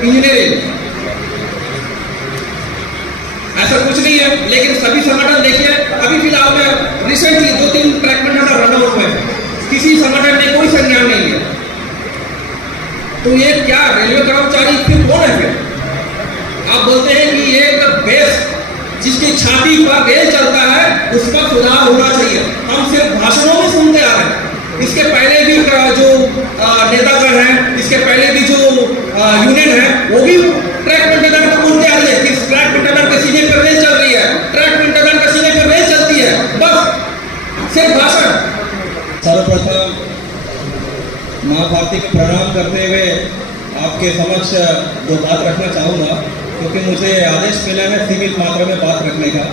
Engineering, ऐसा कुछ नहीं है। लेकिन सभी संगठन देखिए, अभी फिलहाल में recently 2-3 track maintainer run out हुए, किसी संगठन ने कोई संज्ञान नहीं लिया। तो ये क्या रेलवे कर्मचारी फिर कौन है? फिर आप बोलते हैं कि ये बेस जिसकी छाती पर रेल चलता है उसका सुधार होना चाहिए। हम सिर्फ भाषणों में सुनते आ रहे हैं। इसके पहले भी जो नेतागण हैं, इसके पहले भी जो यूनियन है, वो भी ट्रैक मेंटेनर को बोलते आ रही है कि ट्रैक मेंटेनर के सीने पर रेल चल रही है, ट्रैक मेंटेनर के सीने पर रेल चलती है, बस सिर्फ भाषण। सर्वप्रथम माँ भारती को प्रणाम करते हुए आपके समक्ष दो बात रखना चाहूँगा, क्योंकि मुझे आदेश मिला है सीमित मात्रा में बात रखने का,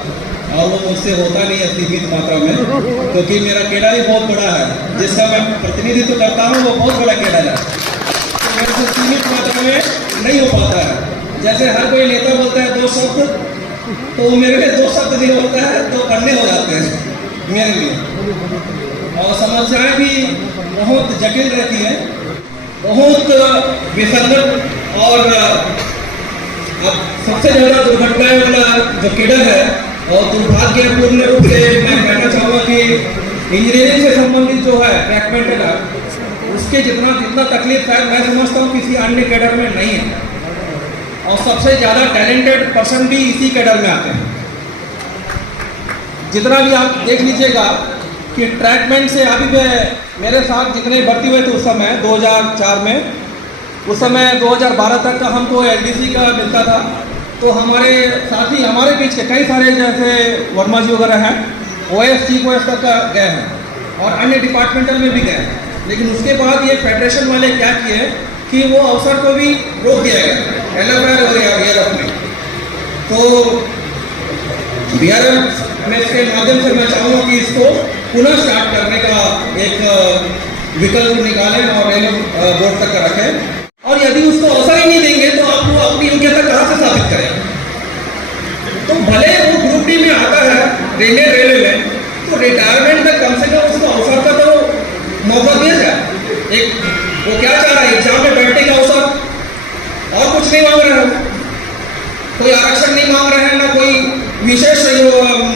और वो मुझसे होता नहीं है सीमित मात्रा में, क्योंकि मेरा केडर ही बहुत बड़ा है, जिसका मैं प्रतिनिधित्व करता हूँ वो बहुत बड़ा केडर है। तो मेरे से सीमित मात्रा में नहीं हो पाता है। जैसे हर कोई नेता बोलता है 2 शब्द, तो मेरे लिए 2 शब्द नहीं होता है, 2 पन्ने हो जाते हैं मेरे लिए। और समस्याएं भी बहुत जटिल रहती हैं, बहुत विसंगत, और अब सबसे ज़्यादा दुर्घटनाएं वाला जो केडर है, और दुर्भाग्यपूर्ण रूप से मैं कहना चाहूँगा कि इंजीनियरिंग से संबंधित जो है ट्रैक मेंटेनर, उसके जितना तकलीफ है मैं समझता हूँ किसी अन्य कैडर में नहीं है। और सबसे ज़्यादा टैलेंटेड पर्सन भी इसी कैडर में आते हैं। जितना भी आप देख लीजिएगा कि ट्रैकमैन से अभी मेरे साथ जितने भर्ती हुए थे उस समय 2004 में, उस समय 2012 तक का हमको एलडीसी का मिलता था। तो हमारे साथी हमारे बीच के कई सारे जैसे वर्मा जी वगैरह हैं, ओएस चीफ ओएस तक गए हैं और अन्य डिपार्टमेंटल में भी गए हैं। लेकिन उसके बाद ये फेडरेशन वाले क्या किए कि वो अवसर को भी रोक दिया गया एलएफआर और बीआरएफ में। तो बीआरएफ में इसके माध्यम से मैं चाहूँगा कि इसको पुनः स्टार्ट करने का एक विकल्प निकालें और रेलवे बोर्ड तक रखें। और यदि उसको अवसर ही नहीं देंगे तो आप वो अपनी योग्यता कहाँ से साबित करें? तो भले वो ग्रुप डी में आता है रेलवे में, तो रिटायरमेंट में कम से कम उसको अवसर का तो मौका दिया जाए। एक वो क्या चाह रहा है, एग्जाम में बैठने का अवसर, और कुछ नहीं मांग रहे हैं। कोई आरक्षण नहीं मांग रहे हैं, ना कोई विशेष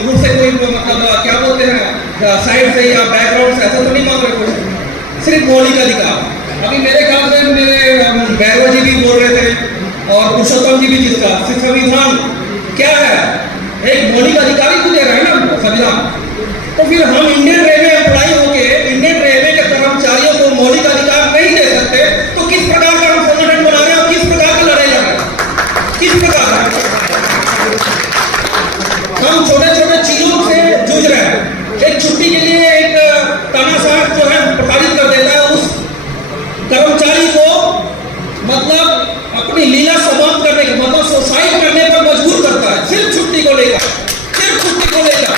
रूप से कोई मतलब क्या बोलते हैं साइड से या बैकग्राउंड से, ऐसा तो नहीं मांग रहे कोई, सिर्फ मौलिक अधिकार। अभी मेरे ख्याल से मेरे भैरव जी भी बोल रहे थे और पुरुषोत्तम जी भी, जिसका संविधान क्या है, एक मौलिक अधिकारी को दे रहे हैं ना संविधान। तो फिर हम इंडियन रेलवे एम्प्लॉय होके इंडियन रेलवे के कर्मचारियों को मौलिक अधिकार नहीं दे सकते, तो किस प्रकार का हम संगठन बना रहे हैं और किस प्रकार की लड़ाई लड़ रहे हैं? किस प्रकार हम छोटे छोटे चीजों से जूझ रहे हैं। एक छुट्टी के लिए एक तानाशाह जो है प्रताड़ित कर देता है उस कर्मचारी को, मतलब अपनी लीला समाप्त करने के मतलब सुसाइड करने पर मजबूर करता है, सिर्फ छुट्टी को लेकर, सिर्फ छुट्टी को लेकर।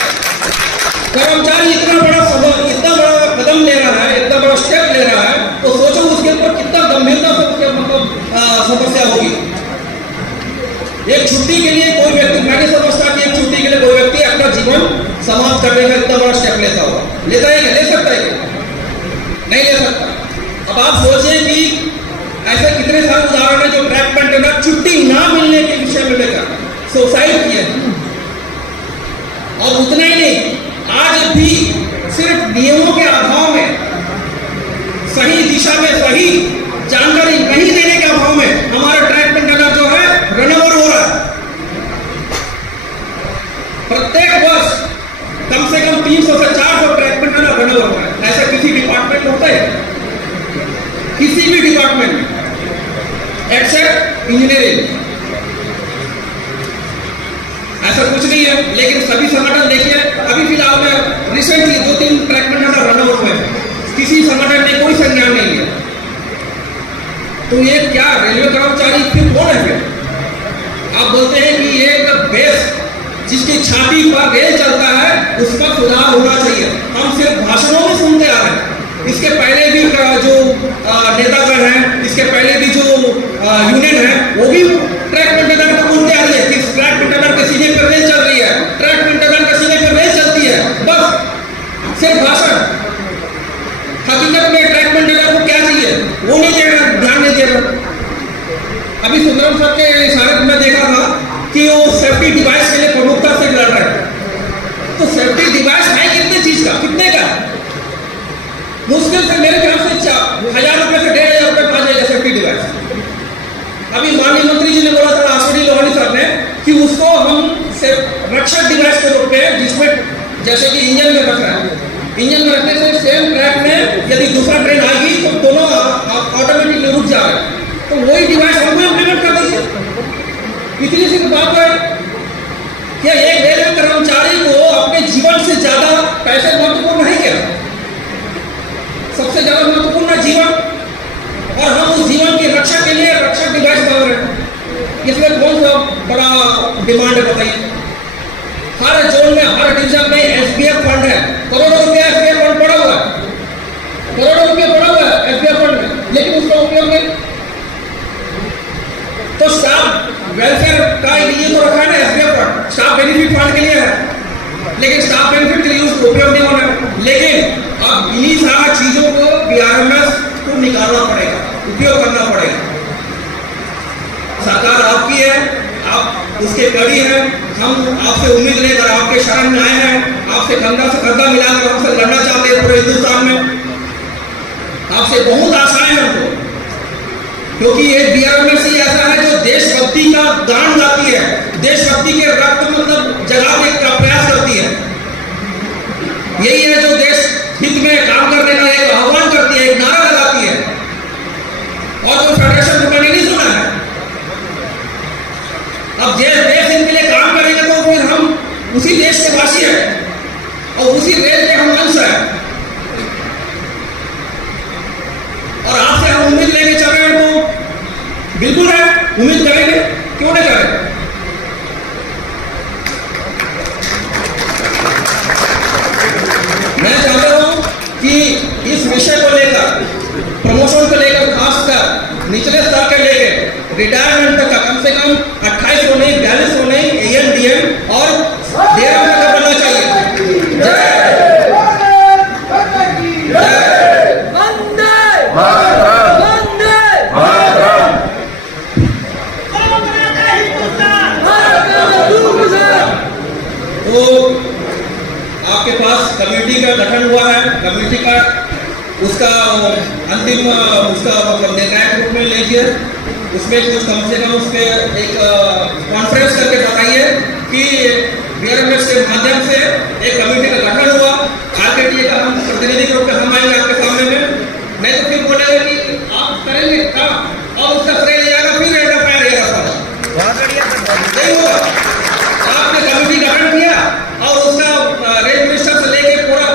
कर्मचारी इतना बड़ा कदम ले रहा है, इतना बड़ा स्टेप ले रहा है, तो सोचो उसके ऊपर कितना गंभीरता से उसके मतलब समस्या होगी। एक छुट्टी के लिए कोई व्यक्ति, मैं नहीं समझता कि एक छुट्टी के लिए कोई व्यक्ति अपना जीवन समाप्त करने का इतना बड़ा स्टेप लेता होगा। लेता है क्या? ले सकता है क्या? नहीं ले सकता। अब आप सोचिए कि ऐसे कितने सारे उदाहरण है जो ट्रैक मेंटेनर छुट्टी ना मिलने के विषय में लेकर सुसाइड किए, और उतना ही नहीं, आज भी सिर्फ नियमों के अभाव में, सही दिशा में सही जानकारी नहीं देने के अभाव में हमारा ट्रैक मेंटेनर जो है रन ओवर हो रहा है। प्रत्येक वर्ष कम से कम 300 से 400 ट्रैक मेंटेनर रन ओवर हो रहा है। ऐसा किसी डिपार्टमेंट में होता है? किसी भी डिपार्टमेंट में एक्सेप्ट इंजीनियरिंग, ऐसा कुछ नहीं है। लेकिन सभी संगठन देखिए, अभी फिलहाल में recently 2-3 track maintainer run out हुए, किसी संगठन ने कोई संज्ञान नहीं लिया। तो ये क्या रेलवे कर्मचारी फिर कौन है? फिर आप बोलते हैं कि ये बेस जिसकी छाती पर रेल चलता है उसका सुधार होना चाहिए। हम सिर्फ भाषणों में सुनते आ रहे हैं। इसके पहले भी जो नेतागण हैं, इसके पहले भी जो यूनियन है, वो भी ट्रैक मेंटेनर को बोलते आ रही है कि ट्रैक मेंटेनर के सीने पर रेल चल रही है, ट्रैक मेंटेनर के सीने पर रेल चलती है, बस सिर्फ भाषण। हकीकत में ट्रैक मेंटेनर को क्या चाहिए वो नहीं दे रहा, ध्यान नहीं दे रहा। अभी विक्रम सर के इशारे में देखा था कि वो सेफ्टी डिवाइस के लिए प्रमुखता से लड़ रहे हैं। तो सेफ्टी डिवाइस है कितने चीज का, कितने का? मुश्किल से मेरे ख्याल से 1000 रुपए से 1500 रुपए पा जाएगा सेफ्टी डिवाइस। अभी माननीय मंत्री जी ने बोला था आशुड़ी लोहानी साहब ने कि उसको हम रक्षक डिवाइस के रूप में, जिसमें जैसे कि इंजन में रख रहा है, इंजन में रखने से सेम ट्रैक में यदि दूसरा ट्रेन आएगी तो दोनों ऑटोमेटिकली रुक जा रहे हैं। तो वही डिवाइस हमको इम्प्लीमेंट कर दीजिए। इतनी सी बात है कि एक रेलवे कर्मचारी को अपने जीवन से ज्यादा पैसे महत्वपूर्ण नहीं क्या? सबसे ज्यादा महत्वपूर्ण है जीवन, और हम उस जीवन की रक्षा के लिए रक्षक डिवाइस बना रहे हैं। इसमें कौन सा बड़ा डिमांड है बताइए? हर जोन में, हर डिवीजन में एसबीएफ फंड है, करोड़ों रुपया एसबीएफ फंड पड़ा हुआ है, करोड़ों रुपया पड़ा हुआ है एसबीएफ फंड में, लेकिन उसका उपयोग नहीं। तो स्टाफ वेलफेयर का ये तो रखा है ना SBF fund, staff benefit fund के लिए है, लेकिन स्टाफ बेनिफिट के लिए उसका उपयोग नहीं होना है। लेकिन अब इन्हीं सारा चीजों को बीआरएमएस को निकालना पड़ेगा, उपयोग करना पड़ेगा। सरकार आपकी है, आप उसके कड़ी हैं। हम आपसे उम्मीद लेकर आपके शरण में आए हैं, आपसे कंधा से कंधा मिलाकर हमसे लड़ना चाहते हैं पूरे हिंदुस्तान में। आपसे बहुत आशाएं हैं हमको, क्योंकि ये बीआरएमएस ही ऐसा है जो देशभक्ति का गान गाती है, देशभक्ति के रक्त मतलब जगाने का प्रयास करती है। यही है जो देश हित में काम करने का एक आह्वान करती है, एक नारा लगाती है। और जो फेडरेशन को मैंने नहीं सुना है। अब देश इनके लिए काम करेंगे तो फिर हम उसी देश के वासी हैं और उसी देश के हम अंश हैं, और आपसे हम उम्मीद लेके चल रहे हैं तो बिल्कुल है, उम्मीद करेंगे, क्यों नहीं करेंगे। मैं चाहता हूं कि इस विषय को लेकर, प्रमोशन को लेकर, खासकर निचले स्तर के लेकर रिटायरमेंट तक का कम से कम 28 होने, 42 होने, एएनडीएम और डीएम तक बनना चाहिए। तो आपके पास कमेटी का गठन हुआ है, कमेटी का उसका अंतिम उसका मतलब निर्णायक रूप में लीजिए। उसमें कुछ कम से कम उस पर एक कॉन्फ्रेंस करके बताइए कि बीआरएमएस के माध्यम से एक कमेटी का गठन हुआ। आरकेटीए का हम प्रतिनिधि के रूप में हम आएंगे आपके सामने में, नहीं तो फिर बोलेगा कि आप करेंगे काम और उसका श्रेय ले जाएगा, फिर एफआईआर रहेगा सारा। नहीं होगा। आपने कमेटी गठन किया और उसका रेल मिनिस्टर से लेके पूरा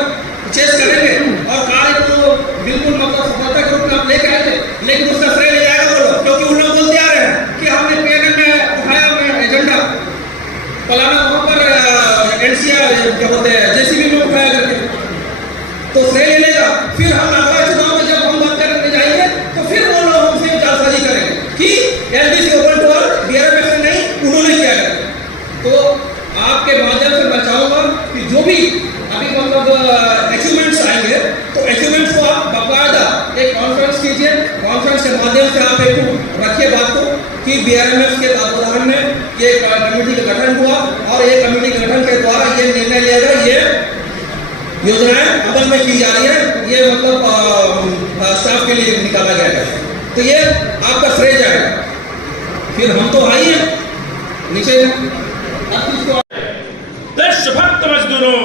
चेस करेंगे और कार्य को बिल्कुल मतलब सफलता के रूप में आप लेके आएंगे, लेकिन उसका श्रेय ले जाएगा वो लोग, क्योंकि उन लोग बोलते आ रहे हैं कि हमने पीएनएम में उठाया एजेंडा फलाना, वहां पर एनसीआर क्या बोलते हैं जेसीबी में उठाया करके, तो श्रेय ले लेगा। फिर हम अगला चुनाव में जब हम बात करने जाएंगे तो फिर वो लोग हमसे जालसाजी करेंगे कि एलडीसी ओपन टू ऑल, बीआरएमएस ने नहीं, उन्होंने किया है। तो आपके माध्यम से मैं चाहूंगा कि जो भी अभी मतलब अचीवमेंट्स आएंगे तो अचीवमेंट्स को आप बाकायदा एक कॉन्फ्रेंस कीजिए, कॉन्फ्रेंस के माध्यम से आप एक रखिए बात को कि बीआरएमएस के तत्वाधान में ये कमेटी का गठन हुआ और ये कमेटी के गठन के द्वारा ये निर्णय लिया गया, ये योजनाएं अमल में की जा रही है, ये मतलब स्टाफ के लिए निकाला गया है, तो ये आपका श्रेय जाएगा। फिर हम तो आई है नीचे देशभक्त मजदूरों